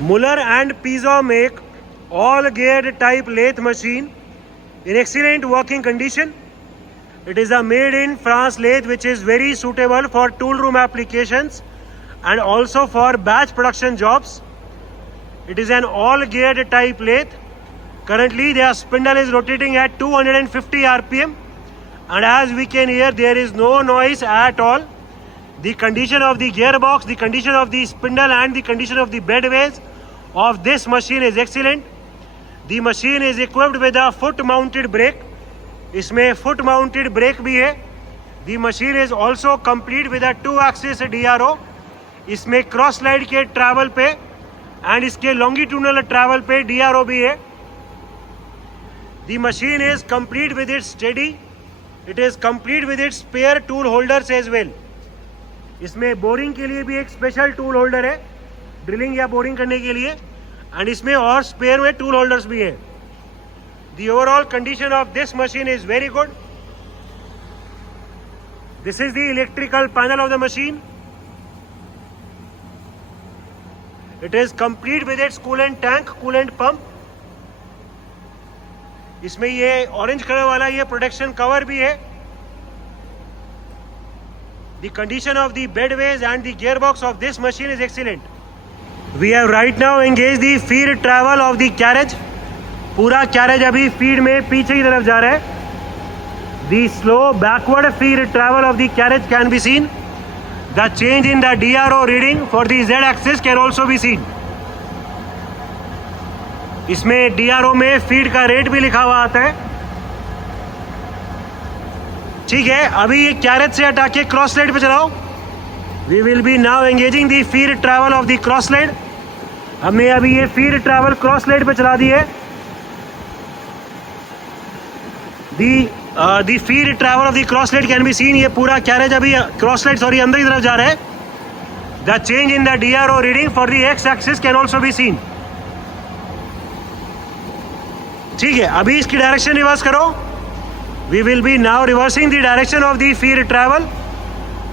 Muller and Pizzo make all geared type lathe machine in excellent working condition. It is a made in France lathe which is very suitable for tool room applications and also for batch production jobs. It is an all geared type lathe. Currently their spindle is rotating at 250 rpm, and as we can hear there is no noise at all. The condition of the gearbox, the condition of the spindle and the condition of the bedways of this machine is excellent. The machine is equipped with a foot mounted brake. इसमें foot mounted brake भी है. The machine is also complete with a 2-axis DRO. इसमें cross slide के travel पे and इसके longitudinal travel पे DRO भी है. The machine is complete with its steady. It is complete with its spare tool holders as well. इसमें boring के लिए भी एक स्पेशल टूल होल्डर है, ड्रिलिंग या बोरिंग करने के लिए, एंड इसमें और स्पेयर में टूल होल्डर्स भी है. The overall condition of this machine is very good. This is the electrical panel of the machine. It is complete with its coolant tank, coolant pump. इसमें ये ऑरेंज कलर वाला ये protection cover भी है. The condition of the bedways and the gearbox of this machine is excellent. We have right now engaged the feed travel of the carriage. पूरा carriage अभी feed में पीछे की तरफ जा रहा है. The slow backward feed travel of the carriage can be seen. The change in the DRO reading for the Z axis can also be seen. इसमें DRO में feed का रेट भी लिखा हुआ आता है. ठीक है, अभी ये कैरेज से हटा के क्रॉस स्लाइड पे चलाओ. We will be now engaging the feed travel of the cross slide. हमने अभी ये फीड ट्रैवल क्रॉस स्लाइड पे चला दी है. दी feed travel of the cross slide can be scene. ये पूरा कैरेज अभी क्रॉस स्लाइड अंदर की तरफ जा रहा है. The change in the DRO reading for the x axis can also be seen. ठीक है, अभी इसकी डायरेक्शन रिवर्स करो. We will be now reversing the direction of the feed travel.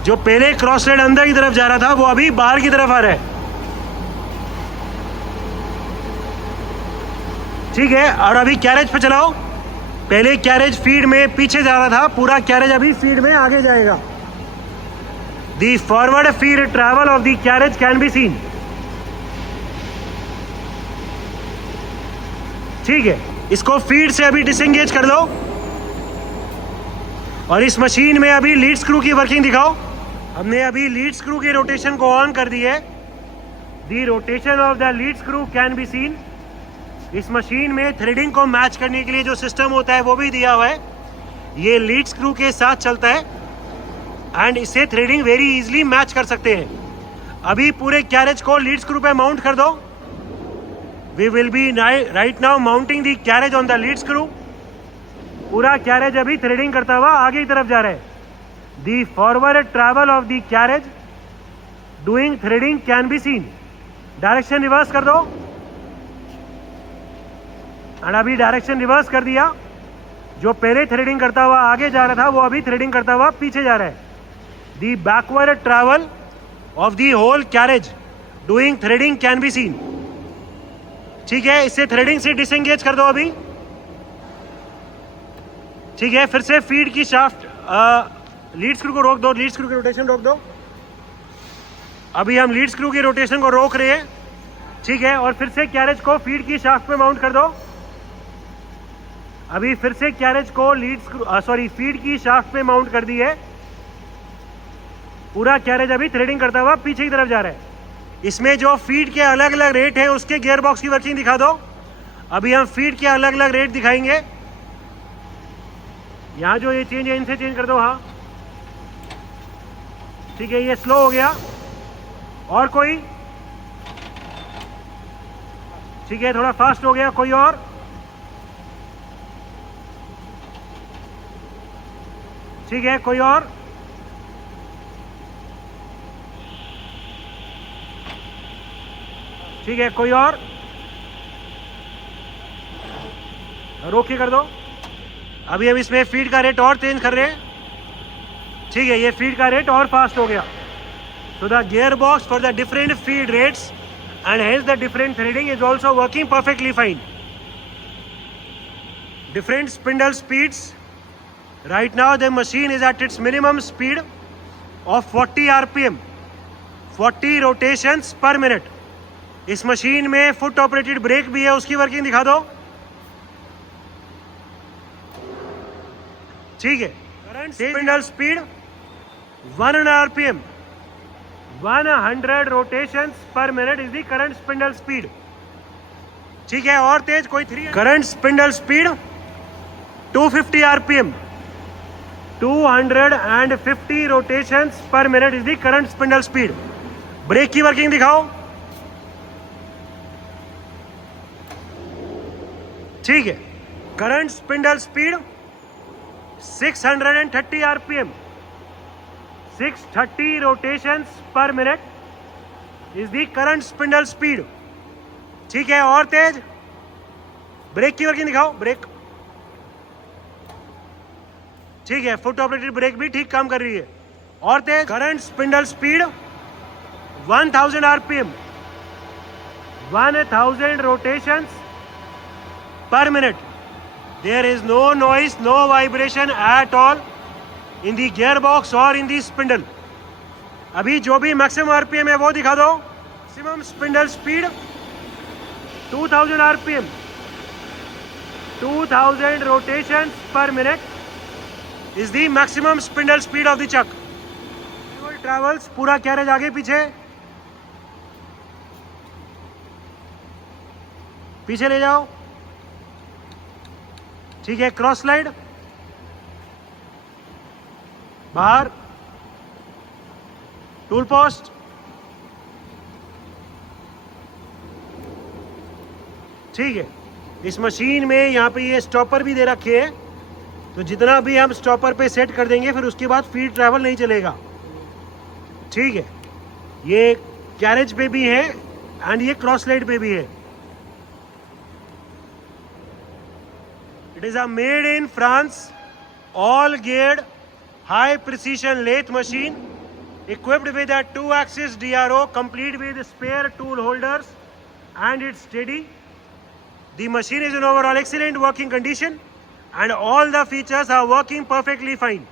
जो पहले क्रॉस स्लाइड अंदर की तरफ जा रहा था वो अभी बाहर की तरफ आ रहा है. ठीक है, और अभी कैरेज पे चलाओ. पहले कैरेज फीड में पीछे जा रहा था, पूरा कैरेज अभी फीड में आगे जाएगा. The forward feed travel of the carriage can be seen. ठीक है, इसको फीड से अभी डिसएंगेज कर दो और इस मशीन में अभी लीड स्क्रू की वर्किंग दिखाओ. हमने अभी लीड स्क्रू की रोटेशन को ऑन कर दी है. The rotation of the lead screw can be seen. इस मशीन में थ्रेडिंग को मैच करने के लिए जो सिस्टम होता है वो भी दिया हुआ है. ये लीड स्क्रू के साथ चलता है एंड इससे थ्रेडिंग वेरी इजीली मैच कर सकते हैं. अभी पूरे कैरेज को लीड स्क्रू पे माउंट कर दो. We will be right now mounting the carriage on the lead screw. पूरा कैरेज अभी थ्रेडिंग करता हुआ आगे की तरफ जा रहा है. The forward travel of the carriage doing threading can be seen. Direction reverse कर दो एंड अभी डायरेक्शन रिवर्स कर दिया. जो पहले थ्रेडिंग करता हुआ आगे जा रहा था वो अभी थ्रेडिंग करता हुआ पीछे जा रहा है. The backward travel of the whole carriage doing threading can be seen. ठीक है, इससे थ्रेडिंग से डिसएंगेज कर दो अभी. ठीक है, फिर से फीड की शाफ्ट लीड स्क्रू को रोक दो. लीड स्क्रू की रोटेशन रोक दो. अभी हम लीड स्क्रू की रोटेशन को रोक रहे हैं. ठीक है, और फिर से कैरेज को फीड की शाफ्ट पे माउंट कर दो. अभी फिर से कैरेज को फीड की शाफ्ट पे माउंट कर दी है. पूरा कैरेज अभी थ्रेडिंग करता हुआ पीछे की तरफ जा रहा है. इसमें जो फीड के अलग अलग रेट है उसके गियर बॉक्स की वर्किंग दिखा दो. अभी हम फीड के अलग अलग रेट दिखाएंगे. यहाँ जो ये चेंज है इनसे चेंज कर दो. हाँ ठीक है, ये स्लो हो गया. और कोई? ठीक है, थोड़ा फास्ट हो गया. कोई और? ठीक है, कोई और? ठीक है, कोई और? रोक के कर दो. अभी हम इसमें फीड का रेट और चेंज कर रहे हैं. ठीक है, ये फीड का रेट और फास्ट हो गया. So the gearbox for the different feed rates and hence the different threading is also working perfectly fine. Different spindle speeds. Right now the machine is at its minimum speed of 40 rpm, 40 rotations per minute. इस machine में foot operated break भी है, उसकी working दिखा दो. ठीक है. Current spindle speed 100 rpm, 100 rotations per minute is the current spindle speed. ठीक है. और तेज कोई 3. Current spindle speed 250 rpm, 250 rotations per minute is the current spindle speed. Brake की वर्किंग दिखाओ. ठीक है. Current spindle speed 630 rpm, 630 rotations per minute is the current spindle speed. ठीक है. और तेज. ब्रेक की वर्किंग दिखाओ. ब्रेक. ठीक है. फुट ऑपरेटेड ब्रेक भी ठीक काम कर रही है. और तेज. Current spindle speed 1000 rpm, 1000 rotations per minute. There is no noise, no vibration at all in the gearbox or in the spindle. अभी जो भी मैक्सिमम आरपीएम है वो दिखा दो. Maximum spindle speed 2000 rpm, 2000 rotations per minute is the maximum spindle speed of the chuck. Travels पूरा carriage आगे पीछे, पीछे ले जाओ. ठीक है. क्रॉस स्लाइड, बाहर, टूल पोस्ट. ठीक है. इस मशीन में यहाँ पे ये स्टॉपर भी दे रखे हैं, तो जितना भी हम स्टॉपर पे सेट कर देंगे फिर उसके बाद फीड ट्रैवल नहीं चलेगा. ठीक है. ये कैरेज पे भी है एंड ये क्रॉस स्लाइड पे भी है. It is a made in France, all geared, high precision lathe machine equipped with a 2-axis DRO complete with spare tool holders and it's steady. The machine is in overall excellent working condition and all the features are working perfectly fine.